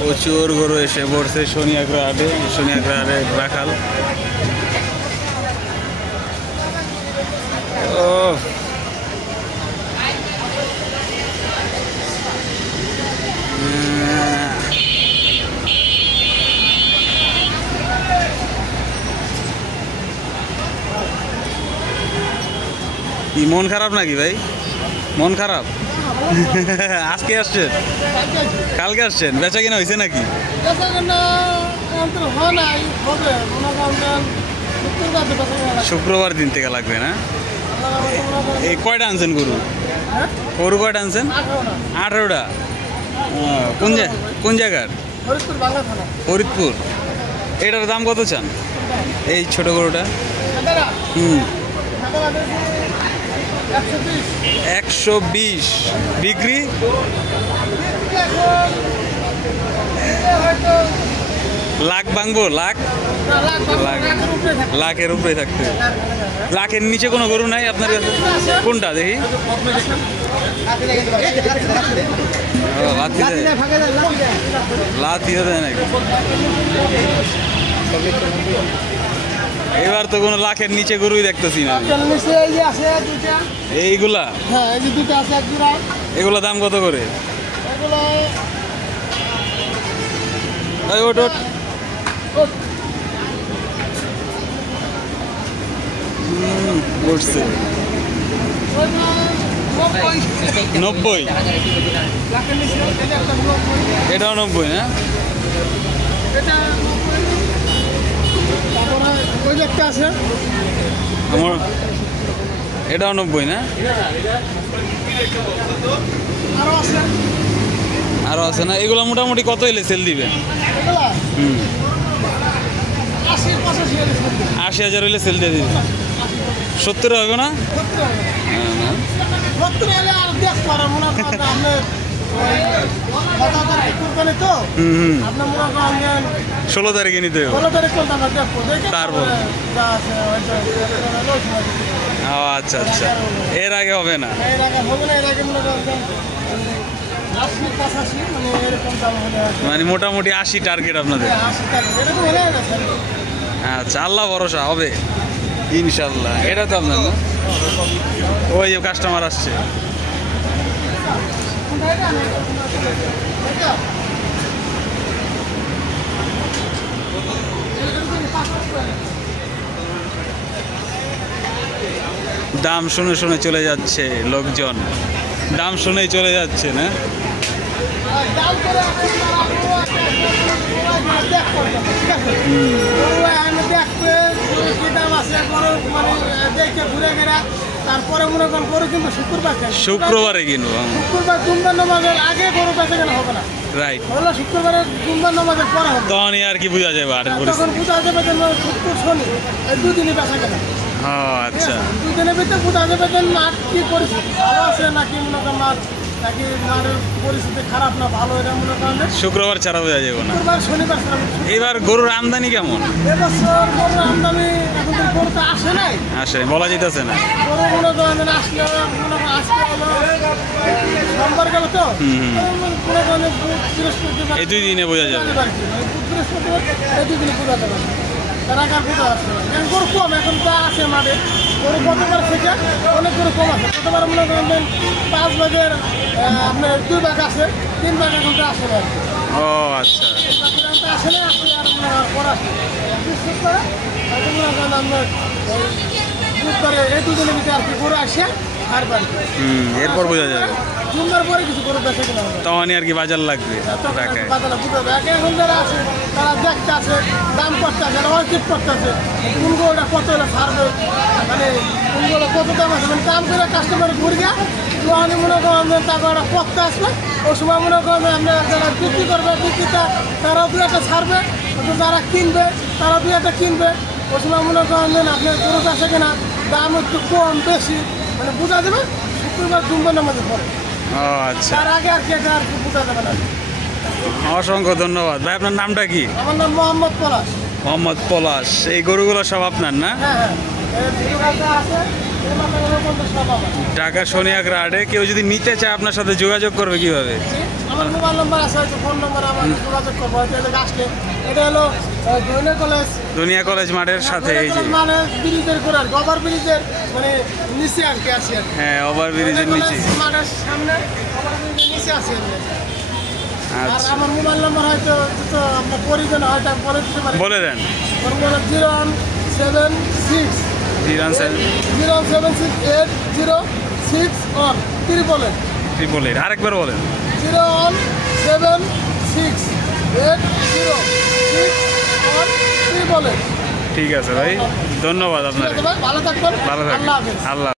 প্রচুর গরু এসে পড়ছে সোনিয়াগ্রা হাটে। সোনিয়াগ্রা হাটে রাখাল। ও কি মন খারাপ নাকি ভাই? মন খারাপ? আজকে আসছেন? কালকে আসছেন? বেচা কিনা হয়েছে নাকি? শুক্রবার দিন থেকে লাগবে না? এই কয়টা আনছেন গরু? গরু কয়টা আনছেন? 18টা। কোন জায়গার? ফরিদপুর। এটার দাম কত চান এই ছোট গরুটা? 120। বিক্রি লাখ ভাঙবো? লাখের উপরে থাকতে। লাখের নিচে কোনো গরু নাই আপনার কাছে? কোনটা দেখি? লাথি দেয় নাকি? এবার তো কোনো লাখের নিচে গরুই দেখতেছি না। এইগুলা? এগুলা দাম কত করে? উঠছে 90। এটাও 90 না? আমার এটাও 90 না? আরো আছে না? এগুলো মোটামুটি কত এলে সেল দিবেন? 80,000 হইলে সেল দিয়ে দিবেন। 70 হবে না? 16 তারিখে নিতে হবে। তারপর আচ্ছা আচ্ছা, এর আগে হবে না? মানে মোটামুটি 80 টার্গেট আপনাদের? আচ্ছা, আল্লাহ ভরসা হবে ইনশাল্লাহ। এটা তো আপনার ওই যে কাস্টমার আসছে। দাম শুনে শুনে চলে যাচ্ছে লোকজন। দাম শুনেই চলে যাচ্ছে না? তারপরে মনে করেন গরু কিন্তু শুক্রবারে কিনবো। শুক্রবার জুম্মার নামাজের আগে গরু বেচা কেনা হবে না। রাইট। হলো শুক্রবারে জুম্মার নামাজের পরে হবে। তখনই আর কি বোঝা যাবে? তখন বোঝা যাবে যে শুক্র শনি এই দুদিনই বেচা কেনা। আচ্ছা, দুদিনের ভিতরে বোঝা যাবে যে মাঠ কি পরিস্থিতি, ভালো আছে নাকি মনে করেন মাঠ নাকি মাঠের পরিস্থিতি খারাপ না ভালো, এটা মনে করেন শুক্রবার ছাড়া বোঝা যাবে না। শুক্রবার শনিবার ছাড়া। এবার গরুর আমদানি কেমন? এবছর গরুর আমদানি এখন তো গরু তো আসে নাই। আসে বলা যেতেছে না। গরু মনে করেন আসলে মনে করেন আজকে হলো সোমবার গেল তো মনে করেন বৃহস্পতিবার এই 2 দিনে বোঝা যাবে। বৃহস্পতিবার এই 2 দিনে বোঝা যাবে। তার আগে আর বোঝা আসছে না। এখন গরু কম, এখন তো আছে মাঠে গরু গতবার থেকে অনেক গরু কম আছে। গতবার মনে করেন 5 ভাগের আপনার 2 ভাগ আছে, 3 ভাগ এখন তো আসে না। ও আচ্ছা, আসে না আপনি আর মনে হয় পড়া বিশেষ করে মনে করেন আপনার বুধবারে এই 2 দিনের ভিতরে আর কি গরু আসে আর বাড়ি। এরপর বোঝা যাবে। জুম্মার পরে কিছু গরু বেচে কিনা হবে, তখনই আর কি বাজার লাগবে। বাজারে বুঝতে হবে। এখন যারা আছে তারা দেখতে আছে, দাম করতে আছে, অর্কিট করতে আছে, কোন গরুটা কত হলে ছাড়বে, মানে কোন গরু কত দাম আছে, মানে দাম করে কাস্টমার ঘুরে গিয়ে তখন মনে করেন তারপর একটা পথটা আসবে। ওই সময় মনে করেন আপনার যারা বিক্রি করবে বিক্রিটা তারাও 2 একটা ছাড়বে, যারা কিনবে তারা 2 একটা কিনবে। ওই সময় মনে করেন আপনার গরু আছে কিনা দাম একটু কম বেশি মানে বোঝা যাবে শুক্রবার জুম্মার নামাজের পরে। আচ্ছা, তার আগে আর কি এটা আর কি বোঝা যাবে না। অসংখ্য ধন্যবাদ ভাই। আপনার নামটা কি? আমার নাম মোহাম্মদ পলাশ। মোহাম্মদ পলাশ। এই গরুগুলো সব আপনার না? হ্যাঁ হ্যাঁ, এই দুটো গাড়িতে আছে, এই মাথাগুলো পর্যন্ত সব আমার। ঢাকা সোনিয়াগ্রা হাটে কেউ যদি নিতে চায় আপনার সাথে যোগাযোগ করবে কিভাবে? আমার মোবাইল নাম্বার আছে, হয়তো ফোন নাম্বার আমার যোগাযোগ করবো, হয়তো এদিকে আসলে। এটা হলো জৈনা কলেজ, দুনিয়া কলেজ মাঠের সাথে এই যে, মানে ব্রিজের গোড়ার গভার ব্রিজের মানে নিচে আর কি আছি আর কি। হ্যাঁ, ওভার ব্রিজের নিচে। মাঠের সামনে গভার ব্রিজের নিচে আছি আমি। আর আচ্ছা, আমার মোবাইল নাম্বার হয়তো তো আপনার পরিজন হয়তো আমি বলে দিতে পারি। বলে দেন। ওর মোবাইল 01760 0768061 ট্রিপল 8 আরেকবার বলেন। 017608061 ঠিক আছে ভাই, ধন্যবাদ আপনার। ভালো থাকবেন। ভালো থাকবেন। আল্লাহ হাফেজ। আল্লাহ।